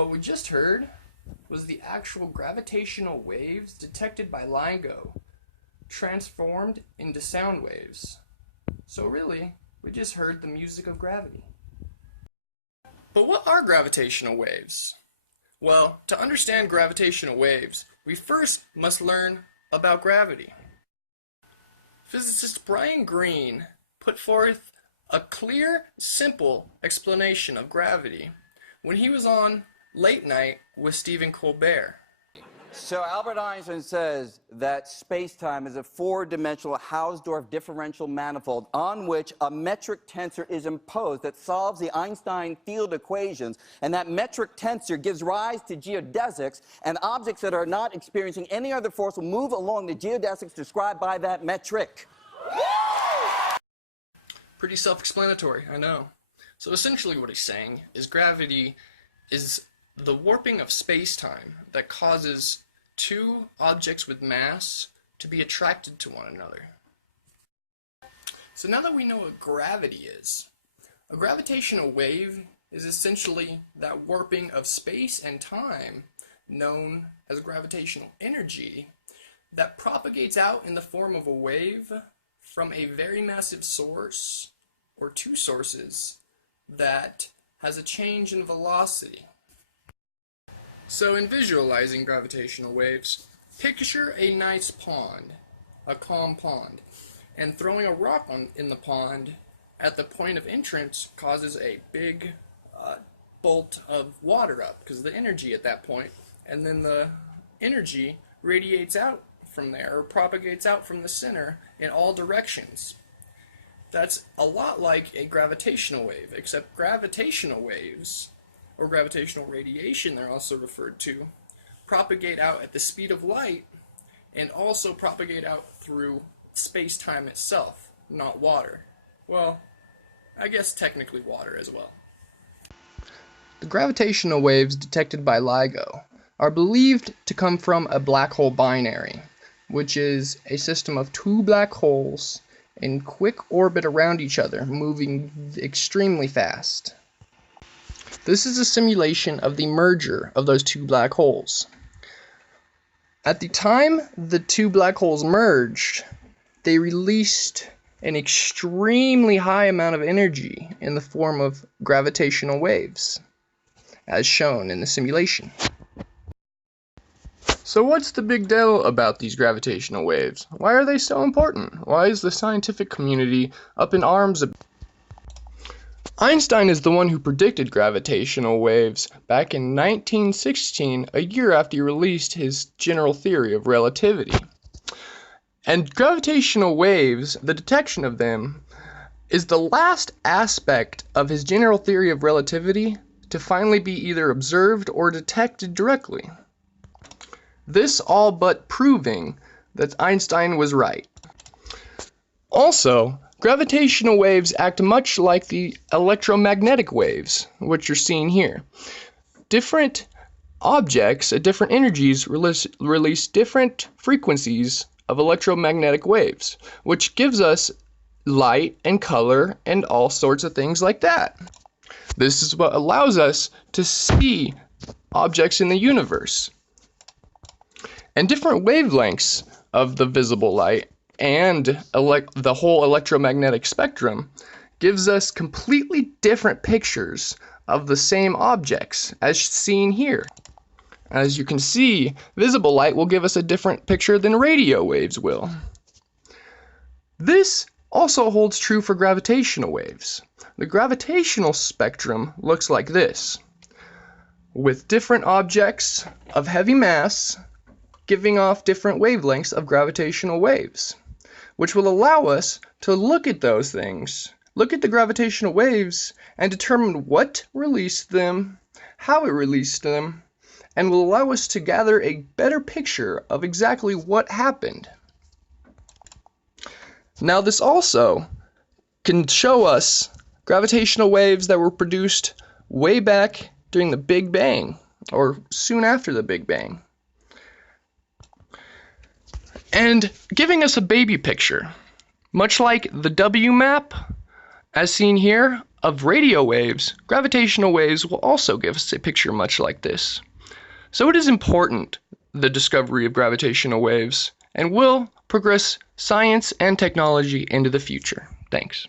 What we just heard was the actual gravitational waves detected by LIGO transformed into sound waves. So really, we just heard the music of gravity. But what are gravitational waves? Well, to understand gravitational waves, we first must learn about gravity. Physicist Brian Greene put forth a clear, simple explanation of gravity when he was on Late Night with Stephen Colbert. So Albert Einstein says that space-time is a four-dimensional Hausdorff differential manifold on which a metric tensor is imposed that solves the Einstein field equations, and that metric tensor gives rise to geodesics, and objects that are not experiencing any other force will move along the geodesics described by that metric. Pretty self-explanatory, I know. So essentially what he's saying is gravity is the warping of space-time that causes two objects with mass to be attracted to one another. So now that we know what gravity is, a gravitational wave is essentially that warping of space and time known as gravitational energy that propagates out in the form of a wave from a very massive source or two sources that has a change in velocity. So in visualizing gravitational waves, picture a nice pond, a calm pond, and throwing a rock in the pond at the point of entrance causes a big bolt of water up because of the energy at that point, and then the energy radiates out from there or propagates out from the center in all directions. That's a lot like a gravitational wave, except gravitational waves, or gravitational radiation they're also referred to, propagate out at the speed of light and also propagate out through space-time itself, not water. Well, I guess technically water as well. The gravitational waves detected by LIGO are believed to come from a black hole binary, which is a system of two black holes in quick orbit around each other, moving extremely fast. This is a simulation of the merger of those two black holes. At the time the two black holes merged, they released an extremely high amount of energy in the form of gravitational waves, as shown in the simulation. So what's the big deal about these gravitational waves? Why are they so important? Why is the scientific community up in arms about Einstein is the one who predicted gravitational waves back in 1916, a year after he released his general theory of relativity. And gravitational waves, the detection of them, is the last aspect of his general theory of relativity to finally be either observed or detected directly. This all but proving that Einstein was right. Also, gravitational waves act much like the electromagnetic waves, which are seen here. Different objects at different energies release different frequencies of electromagnetic waves, which gives us light and color and all sorts of things like that. This is what allows us to see objects in the universe. And different wavelengths of the visible light and the whole electromagnetic spectrum gives us completely different pictures of the same objects as seen here. As you can see, visible light will give us a different picture than radio waves will. This also holds true for gravitational waves. The gravitational spectrum looks like this, with different objects of heavy mass giving off different wavelengths of gravitational waves, which will allow us to look at those things, look at the gravitational waves, and determine what released them, how it released them, and will allow us to gather a better picture of exactly what happened. Now this also can show us gravitational waves that were produced way back during the Big Bang, or soon after the Big Bang, and giving us a baby picture, much like the W map as seen here of radio waves, gravitational waves will also give us a picture much like this. So it is important, the discovery of gravitational waves, and will progress science and technology into the future. Thanks.